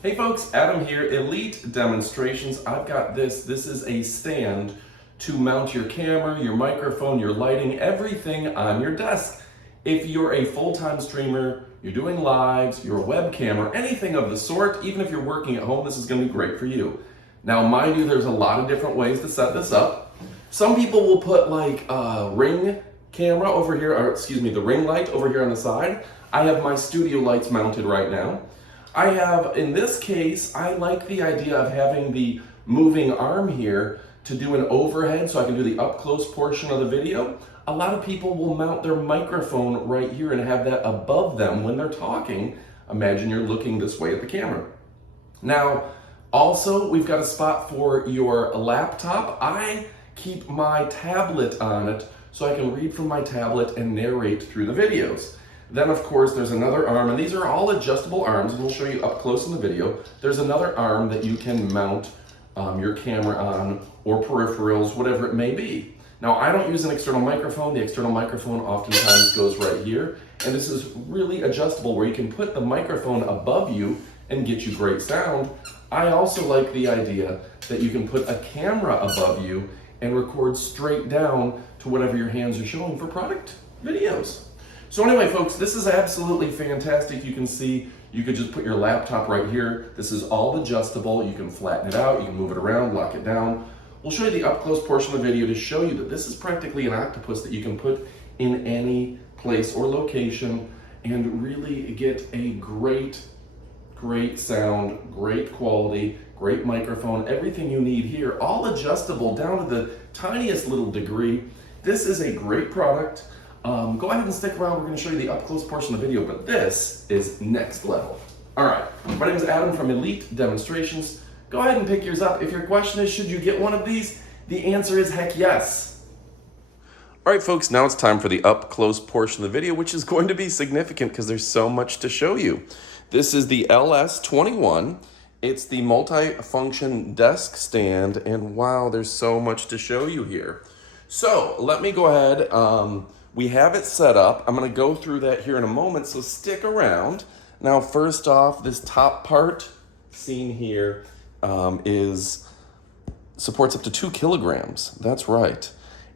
Hey folks, Adam here, Elite Demonstrations. I've got this. This is a stand to mount your camera, your microphone, your lighting, everything on your desk. If you're a full-time streamer, you're doing lives, you're a webcam, or anything of the sort, even if you're working at home, this is going to be great for you. Now, mind you, there's a lot of different ways to set this up. Some people will put like a ring camera over here, or excuse me, the ring light over here on the side. I have my studio lights mounted right now. I have, in this case, I like the idea of having the moving arm here to do an overhead so I can do the up close portion of the video. A lot of people will mount their microphone right here and have that above them when they're talking. Imagine you're looking this way at the camera. Now, also, we've got a spot for your laptop. I keep my tablet on it so I can read from my tablet and narrate through the videos. Then, of course, there's another arm, and these are all adjustable arms, and we'll show you up close in the video. There's another arm that you can mount your camera on, or peripherals, whatever it may be. Now, I don't use an external microphone. The external microphone oftentimes goes right here, and this is really adjustable where you can put the microphone above you and get you great sound. I also like the idea that you can put a camera above you and record straight down to whatever your hands are showing for product videos. So anyway, folks, this is absolutely fantastic. You can see you could just put your laptop right here. This is all adjustable. You can flatten it out, you can move it around, lock it down. We'll show you the up close portion of the video to show you that this is practically an octopus that you can put in any place or location and really get a great sound, great quality, great microphone, everything you need here, all adjustable down to the tiniest little degree. This is a great product. Go ahead and stick around. We're going to show you the up close portion of the video, but this is next level. All right, my name is Adam from Elite Demonstrations. Go ahead and pick yours up. If your question is, should you get one of these? The answer is heck yes. All right, folks, now it's time for the up close portion of the video, which is going to be significant because there's so much to show you. This is the LS21. It's the multi-function desk stand, and wow, there's so much to show you here. So let me go ahead. We have it set up. I'm going to go through that here in a moment, so stick around. Now, first off, this top part seen here supports up to 2 kilograms. That's right.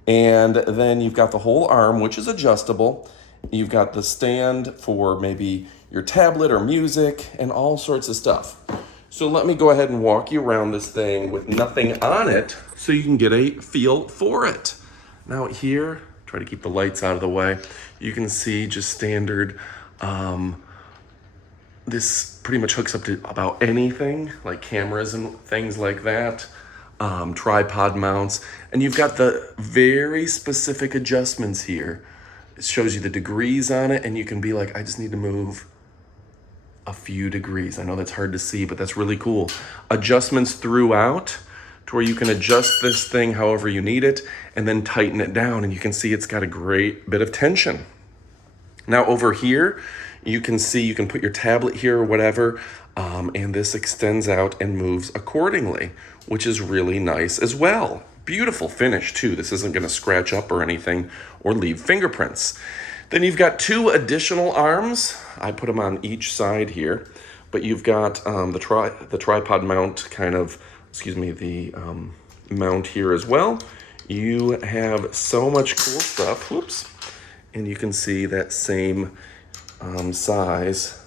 And then you've got the whole arm, which is adjustable. You've got the stand for maybe your tablet or music and all sorts of stuff. So let me go ahead and walk you around this thing with nothing on it so you can get a feel for it. Now here, try to keep the lights out of the way, you can see just standard, this pretty much hooks up to about anything, like cameras and things like that, tripod mounts, and you've got the very specific adjustments here. It shows you the degrees on it, and you can be like, I just need to move a few degrees. I know that's hard to see, but that's really cool. Adjustments throughout to where you can adjust this thing however you need it and then tighten it down, and you can see it's got a great bit of tension. Now over here, you can see you can put your tablet here or whatever, and this extends out and moves accordingly, which is really nice as well. Beautiful finish too. This isn't going to scratch up or anything or leave fingerprints. Then you've got 2 additional arms. I put them on each side here, but you've got the tripod mount kind of, the mount here as well. You have so much cool stuff. Whoops. And you can see that same size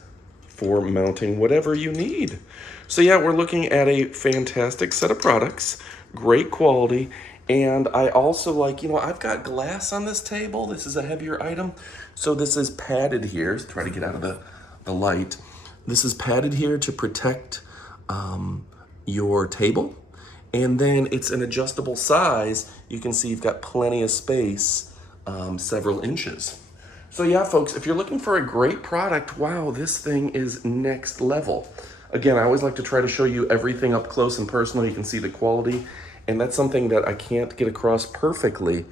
for mounting whatever you need. So yeah, we're looking at a fantastic set of products, great quality. And I also like, I've got glass on this table. This is a heavier item. So this is padded here. Try to get out of the light. This is padded here to protect your table. And then it's an adjustable size. You can see you've got plenty of space, several inches. So yeah, folks, if you're looking for a great product, wow, this thing is next level. Again, I always like to try to show you everything up close and personal. You can see the quality. And that's something that I can't get across perfectly,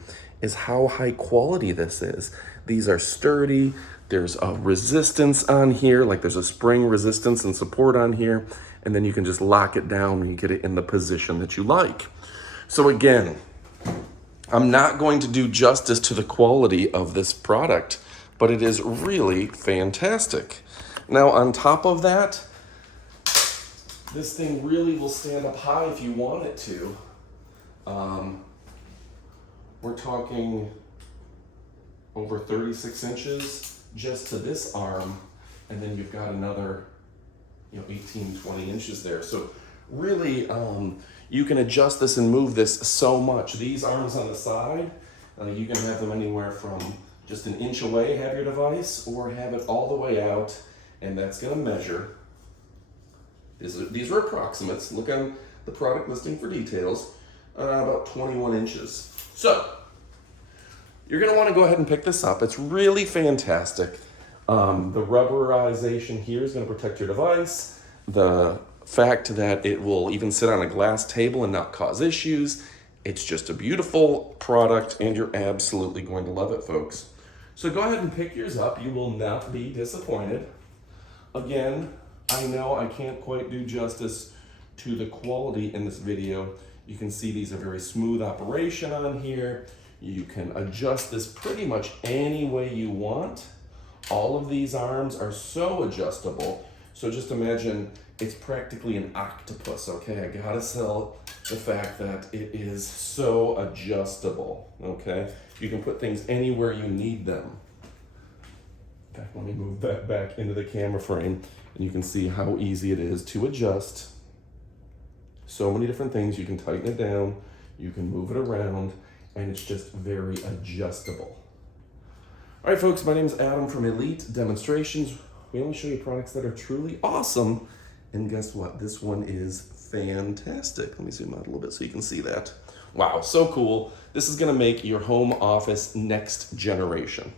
is how high quality this is. These are sturdy. There's a resistance on here, like there's a spring resistance and support on here. And then you can just lock it down and you get it in the position that you like. So again, I'm not going to do justice to the quality of this product, but it is really fantastic. Now, on top of that, This thing really will stand up high if you want it to. We're talking over 36 inches just to this arm, and then you've got another 18, 20 inches there. So really, you can adjust this and move this so much. These arms on the side, you can have them anywhere from just an inch away, have your device, or have it all the way out, and that's gonna measure. These are approximates. Look on the product listing for details. About 21 inches. So, you're gonna wanna go ahead and pick this up. It's really fantastic. The rubberization here is gonna protect your device. The fact that it will even sit on a glass table and not cause issues. It's just a beautiful product, and you're absolutely going to love it, folks. So go ahead and pick yours up. You will not be disappointed. Again, I know I can't quite do justice to the quality in this video. You can see these are very smooth operation on here. You can adjust this pretty much any way you want. All of these arms are so adjustable. So just imagine it's practically an octopus, okay? I gotta sell the fact that it is so adjustable, okay? You can put things anywhere you need them. In fact, let me move that back into the camera frame, and you can see how easy it is to adjust. So many different things. You can tighten it down, you can move it around, and it's just very adjustable. All right, folks, my name is Adam from Elite Demonstrations. We only show you products that are truly awesome. And guess what? This one is fantastic. Let me zoom out a little bit so you can see that. Wow, so cool. This is gonna make your home office next generation.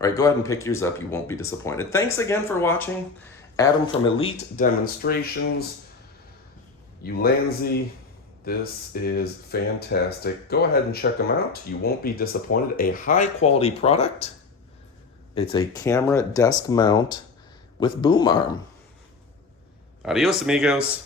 All right, go ahead and pick yours up. You won't be disappointed. Thanks again for watching. Adam from Elite Demonstrations. Ulanzi, this is fantastic. Go ahead and check them out. You won't be disappointed. A high quality product. It's a camera desk mount with boom arm. Adios, amigos.